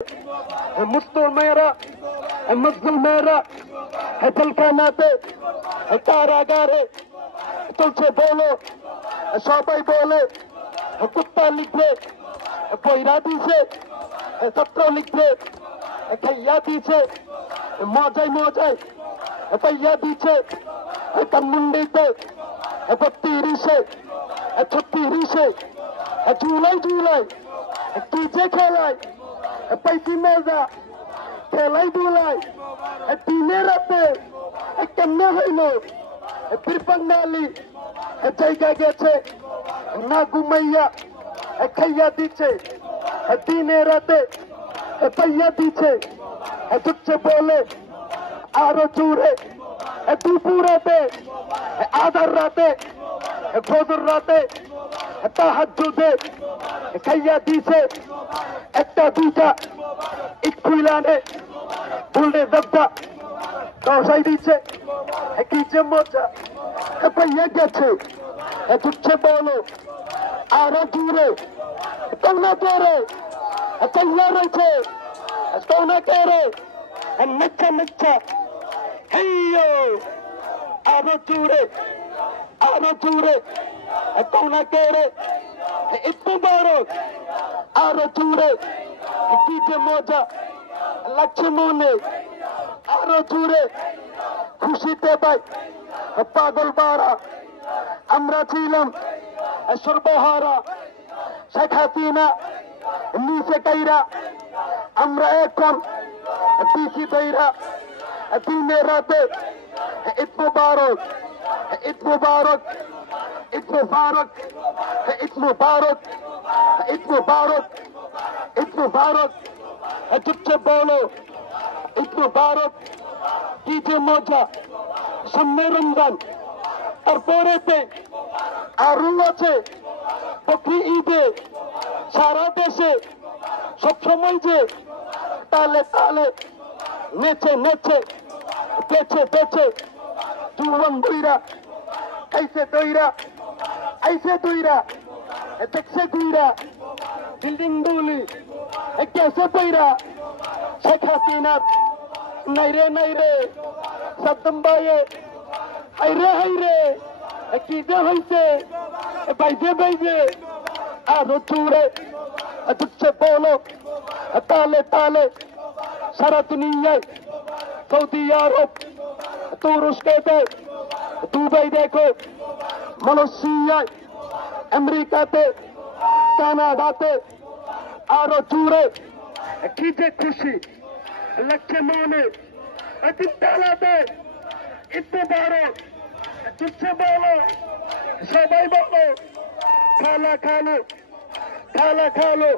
मुस्तूर मेरा मजदूर मेरा है जलखानाते कारागार है तुलसे बोलो सबाई बोले कुत्ता लिखবে বইরা দিছে ছাত্র লিখবে খাইয়া দিছে মজায় মজায় পাইয়া দিছে কামুন্ডিতে 32 36 জুলাই জুলাই তুই যে খেলায় পাইছি মজা খেলাই দুলাই দিনে রাতে কেমনে হইল বীরবাঙালি জায়গা গেছে না ঘুমাইয়া খাইয়া দিচ্ছে দিনে রাতে পাইয়া দিচ্ছে চুপছে বলে আরো জোরে দুপুরেতে আধার রাতে ফজর রাতে তাহাজ্জুদে খাইয়া দিছে একটা দুইটা ইকুইলানে ভুলে দবটা দশাই দিচ্ছে কি যে মজা পাইয়া গেছে চুপছে বলো আরো জোরে কৌনা করে কৌনা রয়েছে কৌনা করে মিথ্যা মিথ্যা হেইয়ো আরো জোরে কৌনা করে একটু বড় আরো জোরে কি যে মজা লাগছে মনে আরো জোরে খুশিতে ভাই পাগল বাড়া আমরা ছিলাম সর্বহারা শেখ হাসিনা নিচে কাইরা আমরা এখন পিছি দইরা দিনে রাতে ঈদ মুবারক ঈদ মুবারক ঈদ মুবারক ঈদ মুবারক ঈদ মুবারক ঈদ মুবারক চুপচে বলো ঈদ মুবারক কি যে মজা সামনে রমজান তারপরেতে আরো আছে প্রতি ঈদে সারা দেশে সবসময় যে তালে তালে নেচে নেচে বেছে বেছে জুয়ান দইরা আইসে দইরা দেখছে দইরা বিল্ডিং দুলি কেসে দইরা শেখ হাসিনা নাইরে সাদ্দাম ভাইয়ে হাইরে কি যে হয়েছে বাইজে আরো জোরে চুপছে বলো তালে তালে সারা দুনিয়ায় সৌদি আরব তুরস্কেতে দুবাই দেখো মালয়েশিয়ায় আমেরিকাতে কানাডাতে আরো জোরে কি যে খুশি লাগছে মনে তালাতে একটু বড় চুপছে বলো সবাই বলো খালা খালো